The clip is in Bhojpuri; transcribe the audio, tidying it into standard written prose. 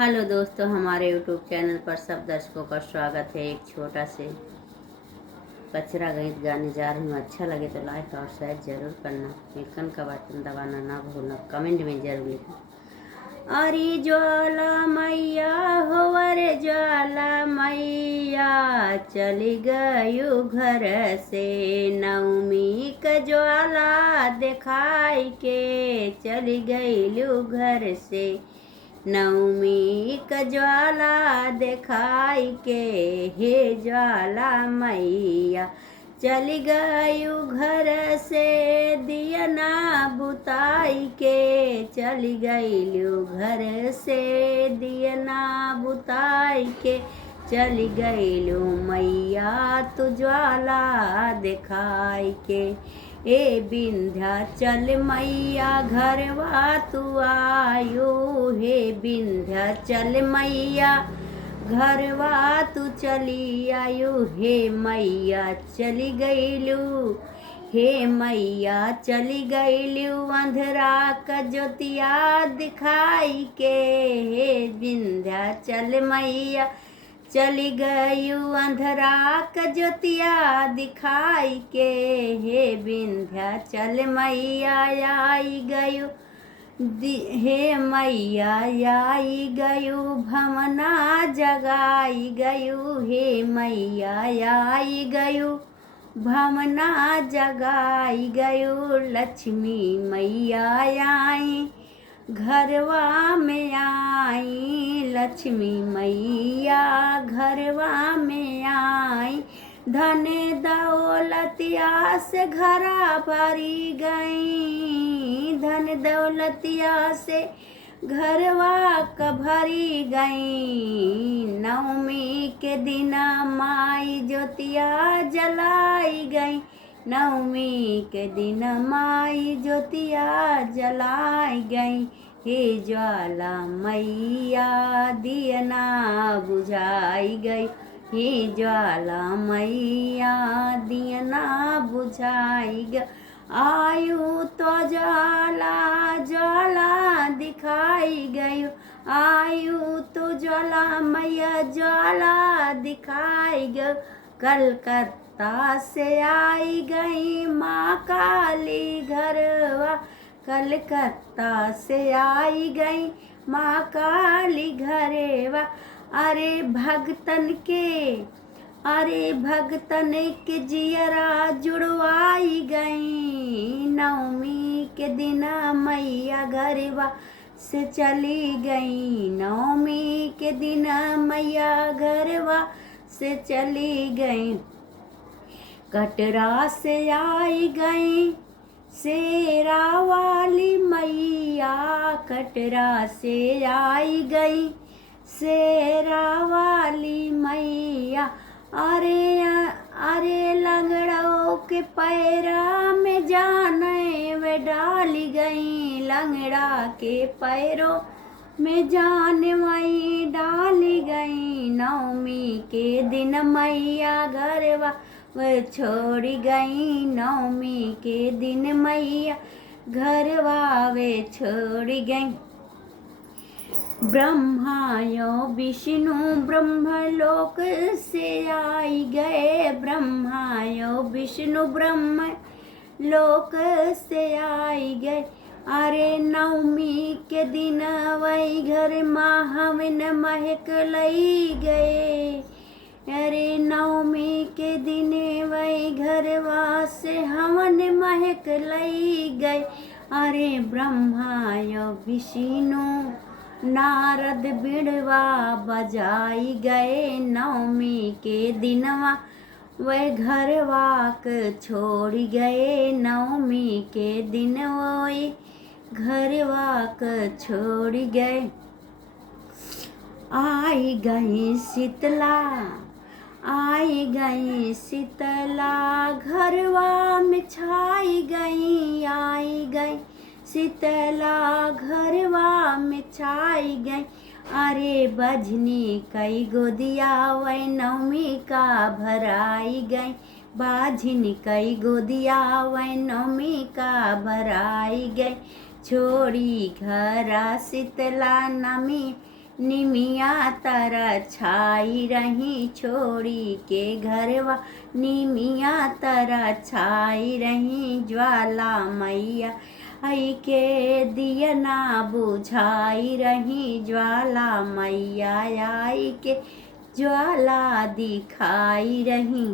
हेलो दोस्तों, हमारे यूट्यूब चैनल पर सब दर्शकों का स्वागत है। एक छोटा से कचरा गीत गाने जा रही हूँ। अच्छा लगे तो लाइक और शेयर जरूर करना। बेल का बटन दबाना ना भूलना। कमेंट में जरूर लिखना। अरे ज्वाला मैया हो, अरे ज्वाला मैया चली गयू घर से। नवमी का ज्वाला दिखाई के चली गयू घर से। नवमी का ज्वाला दिखाई के हे ज्वाला मैया चली गयू घर से। दिया ना बुताई के चली गयू घर से। दिया ना बुताई के चली गयू मैया तू ज्वाला दिखाई के। ए विंध्याचल मैया घरवा तू आयो। हे विंध्याचल मैया घरवा तू चली आयो। हे मैया चली गईलू। हे मैया चली गईलू अंधरा का ज्योतिया दिखाई के। हे विंध्याचल मैया चली गयू अंधरा का ज्योतिया दिखाई के। हे विंध्याचल मैया आई गयू। हे मैया आई गयू भमना जगाई गयू। हे मैया आई गयू भमना जगाई गयू। लक्ष्मी मैया आई घरवा में आई। लक्ष्मी मैया घरवा में आई। धन दौलतिया से घरा भरी गई। धन दौलतिया से घरवा का भरी गई। नवमी के दिन माई ज्योतिया जलाई गई। नवमी के दिन माई ज्योतिया जलाई गई। हे ज्वाला मैया दियना बुझाई गई। हे ज्वाला मैया दियना बुझाई गई। आयु तो ज्वाला ज्वाला दिखाई गई। आयु तो ज्वाला मैया ज्वाला दिखाई गई। कलकत्ता से आई गई माँ काली घरवा। कलकत्ता से आई गई माँ काली घरवा। अरे भगतन के जियरा जुड़वाई गई। नवमी के दिन मैया घरवा से चली गई। नवमी के दिन मैया घरवा से चली गई। कटरा से आई गई शेरा वाली मैया। कटरा से आई गई शेरा वाली मैया। अरे लंगड़ों के पैरा में जाने वे डाली गई। लंगड़ा के पैरों में जान वही डाली गई। नवमी के दिन मैया घरवा वह छोड़ी गई। नवमी के दिन मैया घरवा वे छोड़ी गई। ब्रह्मायो विष्णु ब्रह्मलोक से आई गए। ब्रह्मायो विष्णु ब्रह्म लोक से आई गए। अरे नवमी के दिन वही घर हवन महक लई गए। अरे नवमी के दिन वही घरवा से हवन महक लई गए। अरे ब्रह्मायो विष्णु नारद बिड़वा बजाई गए। नवमी के दिनवा वह घरवा के छोड़ गए। नवमी के दिन वही घरवा के छोड़ गए। आई गई शीतला आई गई शीतला घरवा में छाई गई। आई गई शीतला घरवा में छाई गई। अरे बजनी कई गोदिया वै नवमी का भराई गई। बाझिन कई गोदिया वै नवमी का भराई गई। छोड़ी घरा शीतला नमी निमिया तरह छाई रही छोड़ी के घरवा, निमिया तरह छाई रही ज्वाला मैया आई के दियना बुझाई रही, ज्वाला मैया आई के ज्वाला दिखाई रही।